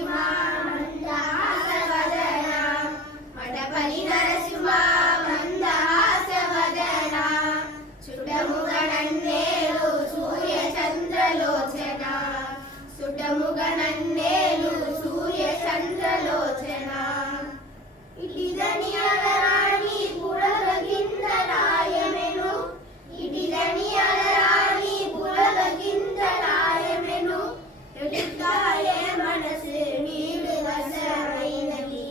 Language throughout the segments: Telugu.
నరసింహ మందహాసవదన మడపల్లి నరసింహ మందహాసవదన సుడముగనన్నేలు సూర్య చంద్రలోచన సుడముగనన్నేలు సూర్య చంద్రలోచన ఇటిదని అలరాణి పులగిందరాయమెను ఇటిదని అలరాణి పులగిందరాయమెను ఎటుకాయే మనసు నీడు వశమైనది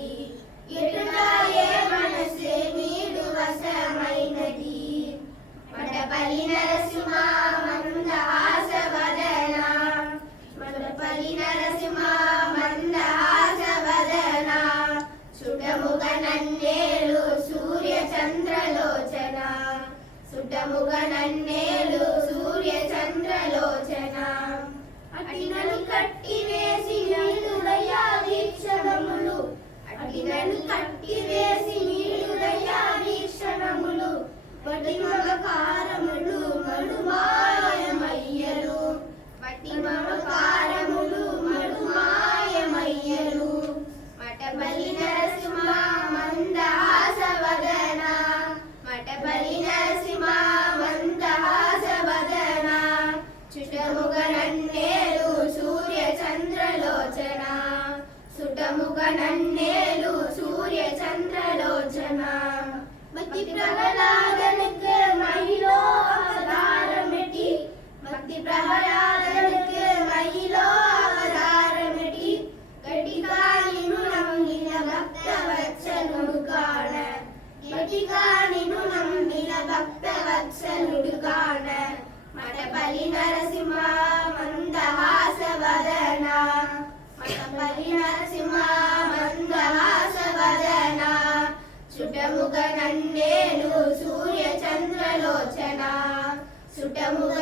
ఎటుకాయే మనసు నీడు వశమైనది మడపల్లి నరసింహ మందహాసవదన మడపల్లి నరసింహ మందహాసవదన సుడముగనన్నేలు సూర్య చంద్రలోచన సుడముగనన్నేలు సూర్య చంద్రలోచన అటినను కట్టివేసి నీడుదయా వీక్షణములు అటినను కట్టివేసి నీడుదయా వీక్షణములు వటి మమకారములు మడుమాయమయ్యలు వటి మమకారములు మడుమాయమయ్యలు మడపల్లి నరసింహ మందహాసవదన మడపల్లి నరసింహ మందహాసవదన చుటముగనన్నేలు సూర్య చంద్రలోచన సుటముగనన్నేలు సూర్య చంద్రలోచన భక్తి ప్రహ్లాదనికి మహిలో అవతారమిటి భక్తి ప్రహ్లాదనికి మహిలో అవతారమిటి గట్టిగా నిన్ను నమ్మిన భక్తవత్సలుడు కాణ గట్టిగా నిన్ను నమ్మిన భక్తవత్సలుడు కాణ మడపల్లి నరసింహ మందహాసవదన మడపల్లి నరసింహ మందహాసవదన సుటముగనన్నేలు సూర్య చంద్రలోచన సుటముగ